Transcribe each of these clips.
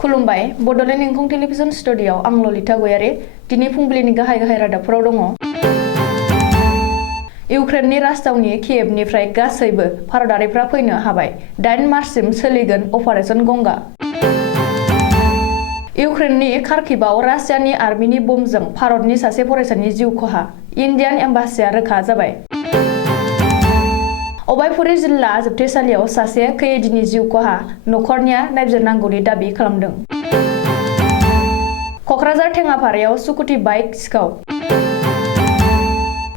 खुलुमबाय बड'लेण्ड इंखं टेलिभिजन स्टुडिय'आव आं ललिता गयारी दिनै फुंबिलिनि गाहाय रादाबफोराव दङ। इउक्रेननि राजथावनि कियेभनिफ्राय गासैबो भारतारिफ्रा फैनो हाबाय। 8 मार्चसिम सोलिगोन अपारेशन गंगा। इउक्रेननि खार्किभआव रासियानि आर्मिनि बमजों भारतनि सासे फरायसानि जिउ खहा। इन्डियान एम्बासिया रोखा जाबाय। अभयपुरी जिल्ला जोबथेसालियाव सासे खैदिनि जिउ खहा, नखरनिया नायबिजिरनांगौनि दाबि खालामदों। क'क्राझार टेङापारायाव स्कुटि बाइक सिखाव।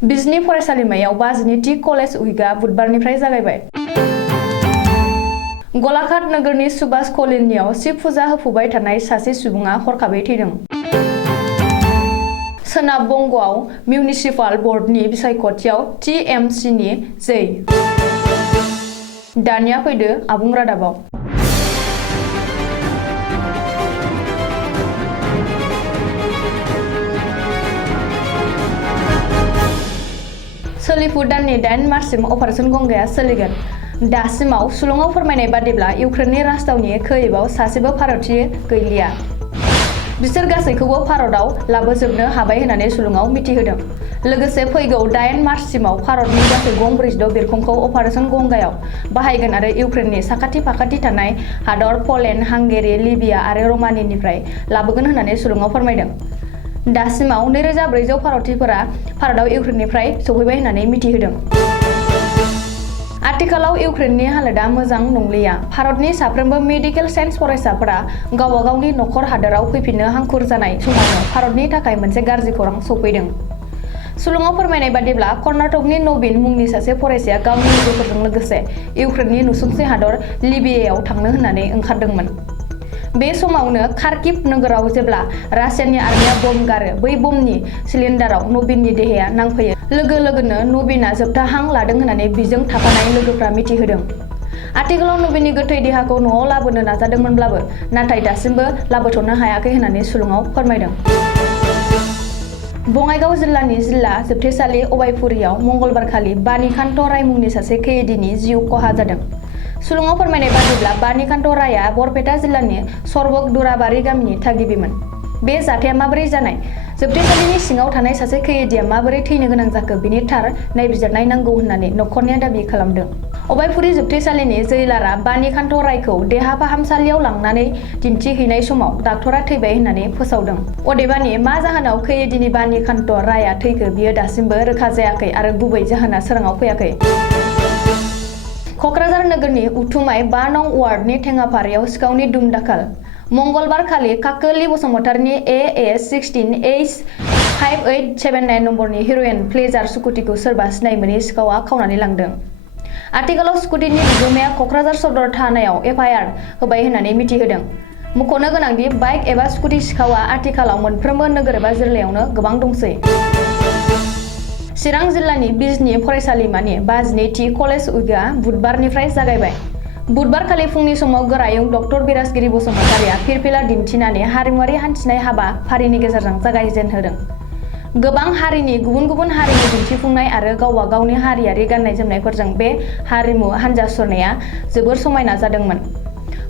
बिजनी फरायसालिमायाव 52थि कलेज उइकआ बुधबारनिफ्राय जागायबाय। गलाघाट नोगोरनि सुभाष कलिनियाव शिब फुजा होफुबाय थानाय सासे सुबुङा हरखाबै थैदों। सोनाब बंगआव मिउनिसिपाल बर्डनि बिसायख'थियाव TMCनि जै। दानिया फैदो आबुं रादाबाव। सोलिफु दाननि 8 मार्चसिम अपारेशन गंगाया सोलिगोन। दासिमाव सुलुङाव फोरमायनाय बादिब्ला इउक्रेननि राजथावनि कियेभआव सासेबो भारतीय गैलिया। बिसोर गासैखौबो भारतआव लाबोजोबनो हाबाय होननानै सुलुङाव मिथिहोदों। लोगोसे फैगौ 8 मार्चसिमाव भारतनि गासै गं 46 बिरखंखौ अपारेशन गंगायाव बाहायगोन आरो इउक्रेननि साखाथि फाखाथि थानाय हादर पलेन्ड, हांगेरि, लिबिया आरो रमानियानिफ्राय लाबोगोन होननानै सुलुङाव फोरमायदों। दासिमाव 2400 भारतीयफोरा भारतआव इउक्रेननिफ्राय सौफैबाय होननानै मिथिहोदों। आथिखालाव इउक्रेननि हालोदा मोजां नंलिया। भारतनि साफ्रोमबो मेडिकेल साइन्स फरायसाफोरा गावबा गावनि नखर हादोराव फैफिननो हांखुर जानाय समावनो भारतनि थाखाय मोनसे गाज्रि खौरां सौफैदों। सुलुङाव फोरमायनाय बादिब्ला कर्नाटकनि नवीन मुंनि सासे फरायसाया गावनि लोगोफोरजों लोगोसे इउक्रेननि नुसुंसे हादर लिबियायाव थांनो होननानै ओंखारदोंमोन। बे समावनो खार्किभ नोगोराव जेब्ला रासियानि आर्मिया बम गारो, बै बमनि सिलिन्डाराव नवीननि देहाया नांफैयो। लोगो लोगोनो नवीनआ जोबथा हां लादों होननानै बिजों थाफानाय लोगोफ्रा मिथिहोदों। आथिखालाव नवीननि गोथै देहाखौ न'आव लाबोनो नाजादोंमोनब्लाबो नाथाय दासिमबो लाबोथ'नो हायाखै होननानै सुलुङाव फोरमायदों। बङाइगाव जिल्लानि जिल्ला जोबथेसालि अभयपुरीयाव मंगलबारखालि बानिकान्त राय मुंनि सासे खैदिनि जिउ खहा जादों। सुलुङाव फोरमायनाय बादिब्ला बानिकान्त रायआ बरपेटा जिल्लानि सरबक दुराबारि गामिनि थागिबिमोन। बे जाथाया माबोरै जानाय? जोबथेसालिनि सिङाव थानाय सासे खैदिया माबोरै थैनो गोनां जाखो बेनि थार नायबिजिरनाय नांगौ होननानै नखरनिया दाबि खालामदों। अभयपुरी जोबथेसालिनि जैलारा बानिकान्त रायखौ देहा फाहामसालियाव लांनानै दिन्थिहैनाय समाव डाक्टरा थैबाय होननानै फोसावदों। अदेबानि मा जाहोनाव खैदिनि बानिकान्त रायआ थैखो बियो दासिमबो रोखा जायाखै आरो गुबै जाहोना सोराङाव फैयाखै। क'क्राझार नोगोरनि उथुमाय 5 नं वार्डनि टेङापारायाव सिखावनि दुम दाखाल। मंगलबारखालि काकोली बसुमतारीनि AA16H5879 नम्बरनि हिर'इन प्लेजार स्कुटिखौ सोरबा सिनाय मोनै सिखावआ खावनानै लांदों। आथिखालाव स्कुटिनि बिगोमाया क'क्राझार सदर थानायाव FIR होबाय होननानै मिथिहोदों। मख'नो गोनांदि बाइक एबा स्कुटि सिखावआ आथिखालाव मोनफ्रोमबो नोगोर एबा जिल्लायावनो गोबां दंसै। चिरां जिल्लानि बिजनी फरायसालिमानि 52थि कलेज उइकआ बुधबारनिफ्राय जागायबाय। बुधबारखालि फुंनि समाव गोरायुं डक्टर बिराजगिरि बसुमतारीया फिरफिला दिन्थिनानै हारिमुआरि हान्थिनाय हाबाफारिनि गेजेरजों जागायजेनहोदों। गोबां हारिनि गुबुन गुबुन हारिमु दिन्थिफुंनाय आरो गावबा गावनि हारियारि गाननाय जोमनायफोरजों बे हारिमु हान्जा सुरनाया जोबोर समायना जादोंमोन।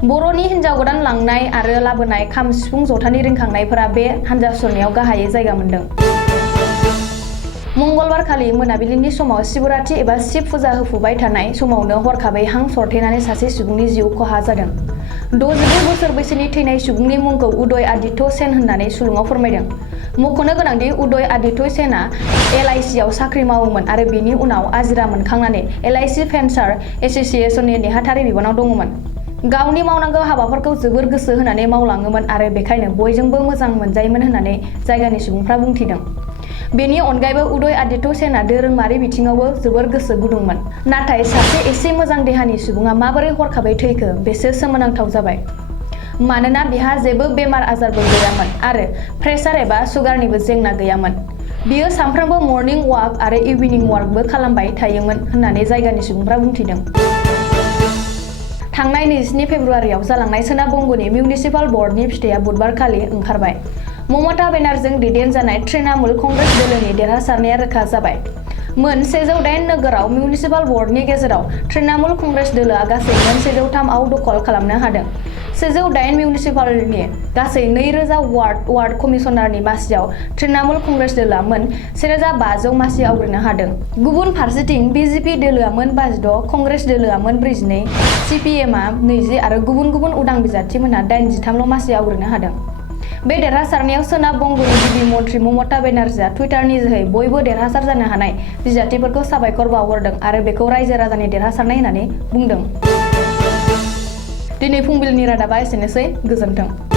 बर'नि हिन्जाव गोदान लांनाय आरो लाबोनाय खाम सिफुं जथानि रिंखांनायफोरा बे हान्जा सुरनायाव गाहायै जायगा मोन्दों। मंगलबारखालि मोनाबिलिनि समाव शिवरात्रि एबा शिब फुजा होफुबाय थानाय समावनो हरखाबै हां सरथेनानै सासे सुबुंनि जिउ खहा जादों। 62 बोसोर बैसोनि थैनाय सुबुंनि मुंखौ उदय आदित्य सेन होननानै सुलुङाव फोरमायदों। मख'नो गोनांदि उदय आदित्य सेनआ LICआव साख्रि मावोमोन आरो बेनि उनाव आजिरा मोनखांनानै LIC फेन्सार एस'सिएशननि नेहाथारि बिबानाव दङमोन। गावनि मावनांगौ हाबाफोरखौ जोबोर गोसो होनानै मावलाङोमोन आरो बेखायनो बयजोंबो मोजां मोनजायोमोन होननानै जायगानि सुबुंफ्रा बुंथिदों। बेनि अनगायैबो उदय आदित्य सेनआ धोरोमारि बिथिङावबो जोबोर गोसो गुदुंमोन। नाथाय सासे एसे मोजां देहानि सुबुङा माबोरै हरखाबै थैखो बेसो सोमोनांथाव जाबाय। मानोना बिहा जेबो बेमार आजारबो गैयामोन आरो प्रेसार एबा सुगारनिबो जेंना गैयामोन। बियो सानफ्रोमबो मर्निं वाक आरो इभिनिं वाकबो खालामबाय थायोमोन होननानै जायगानि सुबुंफ्रा बुंथिदों। थांनाय 24 फेब्रुआरियाव जालांनाय सोनाब बंगनि मिउनिसिपाल बर्डनि फिथाइया बुधबारखालि ओंखारबाय। ममता बेनार्जीजों दैदेनजानाय तृणमूल कंग्रेस दोलोनि देरहासारनाया रोखा जाबाय। मोन 108 नोगोराव मिउनिसिपाल बर्डनि गेजेराव तृणमूल कंग्रेस दोलोआ गासै मोन 103 आव दखल खालामनो हादों। 108 मिउनिसिपालनि गासै 2000 वार्ड कमिसनारनि मासियाव तृणमूल कंग्रेस दोलोआ मोन 1500 मासि आवग्रिनो हादों। गुबुन फारसेथिं बीजेपी दोलोआ मोन 56, कंग्रेस दोलोआ मोन 42, सीपीएमआ 20 आरो गुबुन गुबुन उदां बिजाथिमोनहा 83ल' मासि आवग्रिनो हादों। बे देरहासारनायाव सोनाब बंगनि गिबि मन्थ्रि ममता बेनार्जीआ टुइटारनि जोहै बयबो देरहासार जानो हानाय बिजाथिफोरखौ साबायखर बावहरदों आरो बेखौ रायजो राजानि देरहासारनाय होननानै बुंदों। दिनै फुंबिलिनि रादाबा एसेनोसै, गोजोन्थों।